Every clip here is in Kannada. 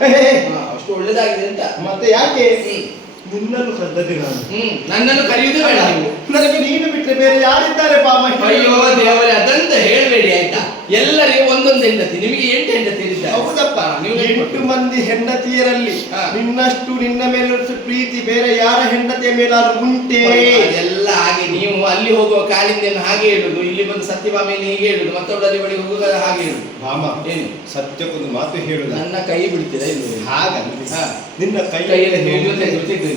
ಅಷ್ಟು ಒಳ್ಳೇದಾಗಿದೆ ಅಂತ. ಮತ್ತೆ ಯಾಕೆ ನಿನ್ನನ್ನು ಕದ್ದದೆ ನಾನು. ನನ್ನನ್ನು ಕರೆಯುವುದೇ ಬೇಡ ನೀವು. ನನಗೆ ನೀನು ಬಿಟ್ಟರೆ ಬೇರೆ ಯಾರಿದ್ದಾರೆ ಬಾಮ? ಅಯ್ಯೋ ದೇವರೇ, ಅದಂತ ಹೇಳಬೇಡಿ ಆಯ್ತಾ. ಎಲ್ಲರಿಗೂ ಒಂದೊಂದು ಹೆಂಡತಿ, ನಿಮಗೆ 8 ಹೆಂಡತಿ ಇದ್ದಾರೆ. ಹೌದಪ್ಪ, ನೀವು 8 ಮಂದಿ ಹೆಂಡತಿಯರಲ್ಲಿ ನಿನ್ನಷ್ಟು ನಿನ್ನ ಮೇಲೆ ಪ್ರೀತಿ ಬೇರೆ ಯಾರ ಹೆಂಡತಿಯ ಮೇಲಾದ್ರೂ ಉಂಟೆ? ಎಲ್ಲ ಹಾಗೆ ನೀವು ಅಲ್ಲಿ ಹೋಗುವ ಕಾಲಿಂದೆಯನ್ನು ಹಾಗೆ ಹೇಳುದು, ಇಲ್ಲಿ ಬಂದು ಸತ್ಯಭಾಮೆಯನ್ನು ಹೀಗೆ ಹೇಳುದು, ಮತ್ತೊಬ್ಬರಲ್ಲಿ ಬಳಿ ಹೋಗುವಾಗ ಹಾಗೆ ಹೇಳುದು. ಬಾಮ, ಏನು ಸತ್ಯಕ್ಕೊಂದು ಮಾತು ಹೇಳುದು. ನನ್ನ ಕೈ ಬಿಡ್ತೀರಾ ಇಲ್ಲ? ಹಾಗಲ್ಲ, ನಿನ್ನ ಕೈಯಲ್ಲಿ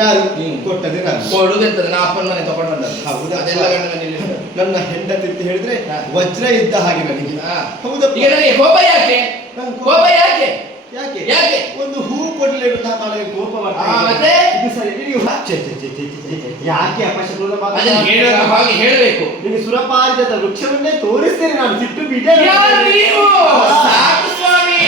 ಯಾರು ಕೊಟ್ಟದೆ ನಾನು. ಕೊಡುದೆಂತದ ನಾ ಅಪ್ಪನ ಮನೆ ತಗೊಂಡು ಬಂದ. ಹೌದಾ? ಅದೆಲ್ಲ ನನ್ನ ಹೆಂಡತಿ ಅಂತ ಹೇಳಿದ್ರೆ ವಜ್ರ ಇದ್ದ ಹಾಗೆ ನನಗೆ. ಹೌದಾ? ಈಗ ನನಗೆ ಕೋಪ ಯಾಕೆ? ಕೋಪ ಯಾಕೆ? ಯಾಕೆ? ಯಾಕೆ? ಒಂದು ಹೂ ಕೊಡ್ಲಿ ನನಗೆ ಕೋಪ ಮತ್ತೆ ಇದು ಸರಿ. ಯಾಕೆ ಅಪಶಬ್ದ ಹಾಗೆ ಹೇಳಬೇಕು? ನಿಮಗೆ ಸುರಪಾರಿಜಾತ ವೃಕ್ಷವನ್ನೇ ತೋರಿಸ್ತೇನೆ ನಾನು, ಸಿಟ್ಟು ಬಿಡ. ಸಾಕು ಸ್ವಾಮಿ.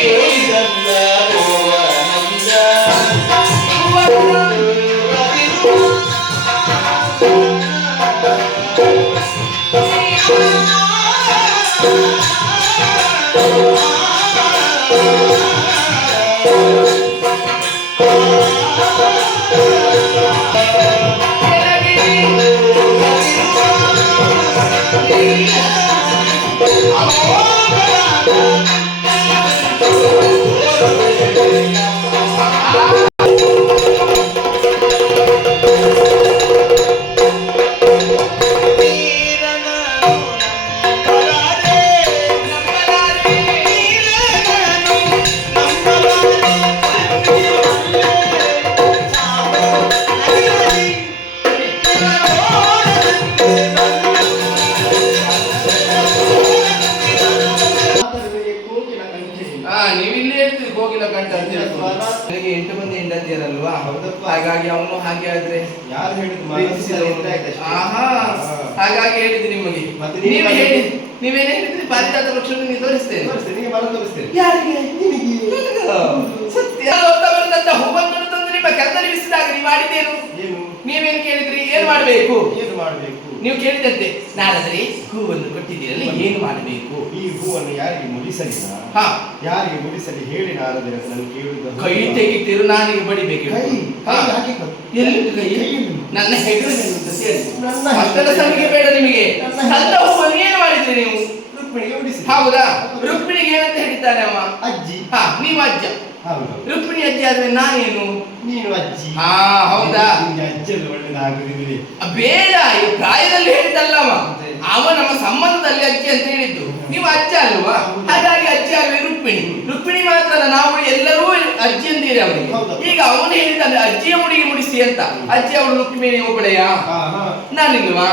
ನನಗೆ 8 ಮಂದಿ ಹೆಂಡತಿಯರಲ್ವಾ? ಹಾಗಾಗಿ ಅವನು ಹಾಗೆ ಆದ್ರೆ ಯಾರು ಹೇಳಿದ್ರು? ಹಾಗಾಗಿ ಹೇಳಿದ್ದು ನಿಮಗೆ. ನೀವೇನೇ ಹೇಳಿದ್ರಿ? ಪಾರಿಜಾತ ವೃಕ್ಷವನ್ನು ನೀವು ತೋರಿಸ್ತೇನೆ. ಯಾರಿಗೆ? ಸತ್ಯ ಹೂವನ್ನು ತಂದು ನಿಮ್ಮ ಕತ್ತರಿಸಿದಾಗ ನೀವು ಮಾಡಿದ್ದೇನು? ನೀವೇನು ಕೇಳಿದ್ರಿ? ಏನು ಮಾಡಬೇಕು? ನೀವು ಕೇಳಿದಂತೆ ನಾರದರೆ ಹೂವನ್ನು ಕೊಟ್ಟಿದ್ದೀರಲ್ಲ, ಏನು ಮಾಡಬೇಕು? ಈ ಹೂವನ್ನು ಯಾರಿಗೆ ಮುಡಿಸಲಿ? ಯಾರಿಗೆ ಮುಡಿಸಲಿ ಹೇಳಿ ನಾರದರೆ ನಾನು ಕೇಳುವುದು. ಕೈ ತೆಗಿತೀರು, ನಾನಿಗೆ ಬಡಿಬೇಕು. ಎಲ್ಲಿಟ್ಟು ಕೈ? ನನ್ನ ಹೆಗಲ ಮಕ್ಕಳ ಸಂಖ್ಯೆ ಬೇಡ ನಿಮಗೆ. ನನ್ನ ಹೂವನ್ನು ಏನು ಮಾಡಿದ್ರಿ ನೀವು? ರುಕ್ಮಿಣಿಗೆ ಮುಡಿಸಿ. ಹೌದಾ? ರುಕ್ಮಿಣಿಗೆ ಏನಂತ ಹೇಳಿದ್ದಾನೆ ಅವ? ಅಜ್ಜಿ. ನೀವು ಅಜ್ಜ. ರುಕ್ಮಿಣಿ ಅಜ್ಜಿ ಆದ್ರೆ ನಾನೇನು? ನೀನು ಅಜ್ಜಿ. ಹೌದಾ? ಅಜ್ಜಿಯಲ್ಲಿ ಒಳ್ಳೆದಾಗುದಿದೆ. ಬೇಡ, ಈ ಪ್ರಾಯದಲ್ಲಿ ಹೇಳಿದ್ದಲ್ಲವ ಅವ, ನಮ್ಮ ಸಂಬಂಧದಲ್ಲಿ ಅಜ್ಜಿ ಅಂತ ಹೇಳಿದ್ದು. ನೀವು ಅಜ್ಜ ಅಲ್ವಾ? ಹಾಗಾಗಿ ಅಜ್ಜಿ ಆಗಲಿ ರುಕ್ಮಿಣಿ ಮಾತ್ರ ಅಲ್ಲ, ನಾವು ಎಲ್ಲರೂ ಅಜ್ಜಿ ಅಂತೀರಿ ಅವರಿಗೆ. ಈಗ ಅವನು ಹೇಳಿದ್ದಾನೆ ಅಜ್ಜಿಯ ಮುಡಿಗೆ ಮುಡಿಸಿ ಅಂತ. ಅಜ್ಜಿ ಅವಳು ರುಕ್ಮಿಣಿ ಒಬ್ಬಳೆಯಾ? ನಾನಿಲ್ವಾ?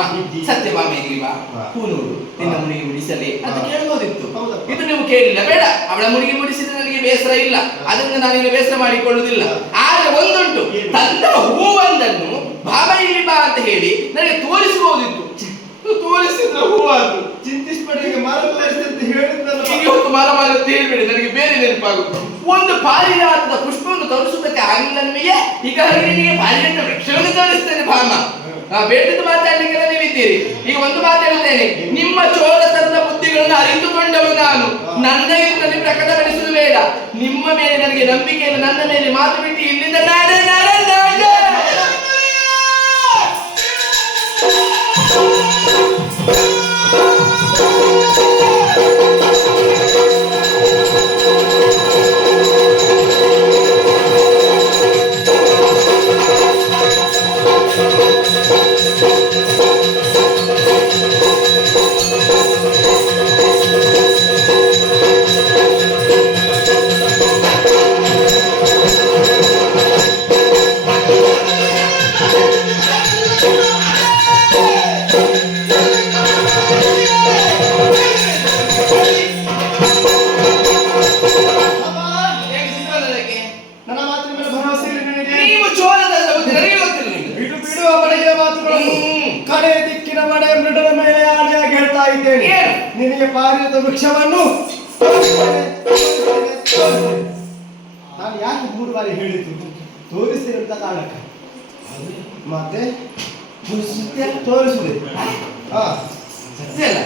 ಸತ್ಯಭಾಮೆ ಇಲ್ವಾ? ಕೂನೂರು ನಿನ್ನ ಮುಡಿಗೆ ಮುಡಿಸಲಿ ಅಂತ ಕೇಳಬಹುದಿತ್ತು. ಇದು ನೀವು ಕೇಳಿಲ್ಲ. ಬೇಡ, ಅವಳ ಮುಡಿಗೆ ಮುಡಿಸಿದ್ರೆ ನನಗೆ ಬೇಸರ ಇಲ್ಲ, ಅದನ್ನು ನಾನೀಗ ಬೇಸರ ಮಾಡಿಕೊಳ್ಳುವುದಿಲ್ಲ. ಆದ್ರೆ ಒಂದುಂಟು, ತಂದ ಹೂವೊಂದನ್ನು ಭಾಮ ಇಲ್ಲಿ ಬಾ ಅಂತ ಹೇಳಿ ನನಗೆ ತೋರಿಸಬಹುದಿತ್ತು. ತೋರಿಸಿದ್ರೆ ಹೂವಾದ್ರು ಚಿಂತಿಸ್ಬೇಡಿ. ಮರ ತೋರಿಸ್ತಂತ ಹೇಳಿದ್ನಲ್ಲ, ಇವತ್ತು ಮರ ಅಂತ ಹೇಳ್ಬೇಡಿ, ನನಗೆ ಬೇರೆ ನೆನಪಾಗುತ್ತೆ. ಒಂದು ಪಾರಿಜಾತದ ಪುಷ್ಪವನ್ನು ತೋರಿಸುವುದಕ್ಕೆ ಆಗಿಲ್ಲ ನಿಮಗೆ. ಈಗ ನಿಮಗೆ ಪಾರಿಜಾತ ವೃಕ್ಷವನ್ನು ತೋರಿಸ್ತೇನೆ ಭಾಮ. ಬೇಟದ ಮಾತಾಡ್ಲಿಕ್ಕೆಲ್ಲ ನೀವಿದ್ದೀರಿ. ಈಗ ಒಂದು ಮಾತು ಹೇಳ್ತೇನೆ, ನಿಮ್ಮ ಚೋರತನದ ಬುದ್ಧಿಗಳನ್ನು ಅರಿತುಕೊಂಡವು ನಾನು. ನನ್ನ ಇದರಲ್ಲಿ ಪ್ರಕಟಪಡಿಸುವುದು ಬೇಡ. ನಿಮ್ಮ ಮೇಲೆ ನನಗೆ ನಂಬಿಕೆ ಇಲ್ಲ. ನನ್ನ ಮೇಲೆ ಮಾತು ಬಿಟ್ಟು ಇಲ್ಲಿಂದ ನಾಡೆ ನಾಡೆ ನಾಡೆ. ಕಡೆ ದಿಕ್ಕಿನ ಮಡೆ ಮೃಡನ ಮೇಲೆ ಆನೆಯಾಗಿ ಹೇಳ್ತಾ ಇದ್ದೇನೆ, ನಿನಗೆ ಪಾರಿಜಾತ ವೃಕ್ಷವನ್ನು ನಾನು ಯಾಕೆ 3 ಬಾರಿ ಹೇಳಿದ್ದು ತೋರಿಸ್ತೇನೆ ಅಂತ ಕಾರಣಕ್ಕೆ. ಮತ್ತೆ ತೋರಿಸುದೆ. ಸತ್ಯ ಅಲ್ಲ?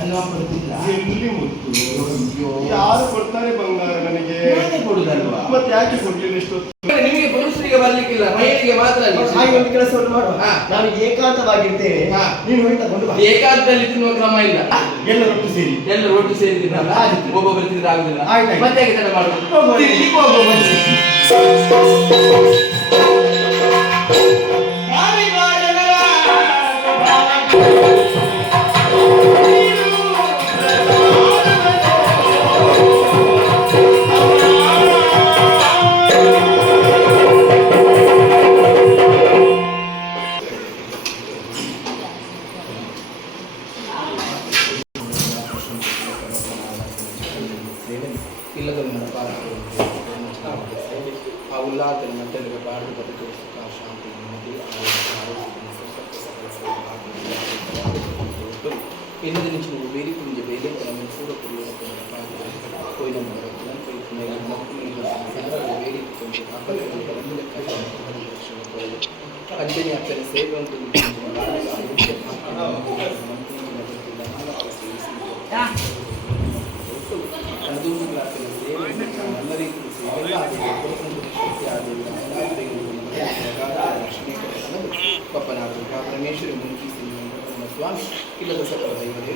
ಅನ್ನ ಕೊಡುತ್ತಿಲ್ಲ. ಎಲ್ಲಿ ಮುತ್ತು? ಅಯ್ಯೋ. ಯಾರು ಕೊಡ್ತಾರೆ ಬಂಗಾರ ನನಗೆ? ನಾನೇ ಕೊಡುದಲ್ವಾ? ಮತ್ತೆ ಯಾಕೆ ಕೊಡ್ಲಿಲ್ಲ ಇಷ್ಟೊತ್ತು? ನಿಮಗೆ ಪುರುಷರಿಗೆ ಬರ್ಲಿಕ್ಕಿಲ್ಲ, ಮಹಿಳೆಗೆ ಮಾತ್ರ ಅಲ್ಲಿ. ಹಾಗೆ ಒಂದು ಕೆಲಸವನ್ನು ಮಾಡುವ, ಹಾ. ನಾನು ಏಕಾಂತವಾಗಿರ್ತೇನೆ, ಹಾ. ನೀನು ಹೋಗಿ ತಗೊಂಡು ಬಾ. ಏಕಾಂತದಲ್ಲಿ ತಿನ್ನುವ ಕ್ರಮ ಇಲ್ಲ. ಎಲ್ಲರೊಟ್ಟು ಸೇರಿ ಎಲ್ಲರೂ ಒಟ್ಟು ಸೇರಿ ತಿನ್ನಲ್ಲ, ಆಯ್ತು. ಒಬ್ಬೊಬ್ಬರು ತಿಂದ್ರೆ ಆಗುದಿಲ್ಲ. ಆಯ್ತು. ಮತ್ತೆ ಹೇಗೆ ತಡ ಮಾಡುದು? ಹೋಗುವ. ತಿನ್ಲಿಕ್ಕೆ ಹೋಗುವ ಬನ್ನಿ. ಇಲ್ಲದ ಆ ಉಲ್ಲಾಸದ ಮಧ್ಯದಲ್ಲಿ ಬಾಳು ಬದುಕು ಸುಖ ಶಾಂತಿ ನೆಮ್ಮದಿ ಇಲ್ಲದ నుంచి ನೀವು ಬೇರೆ ಕುಂಜೆ ಬೇರೆ ತಮ್ಮ ಕೂಡ ಕೊಯ್ಲ ಅಜ್ಜನಿ ಅಪ್ಪನ ಸೇವೆ ಅಂತ ಕನದೂರು ಕ್ಲಾಸಿನ ಸೇವೆ ಎಲ್ಲ ರೀತಿಯ ಸೇವೆಲ್ಲ ರಕ್ಷಣೆ ಪಪ್ಪನಾದ ಪರಮೇಶ್ವರಿ ಮುಖಿ ಸಿಂಹ ಸ್ವಾಮಿ ಇಲ್ಲದ ಸಕಲ ದೈವದೇ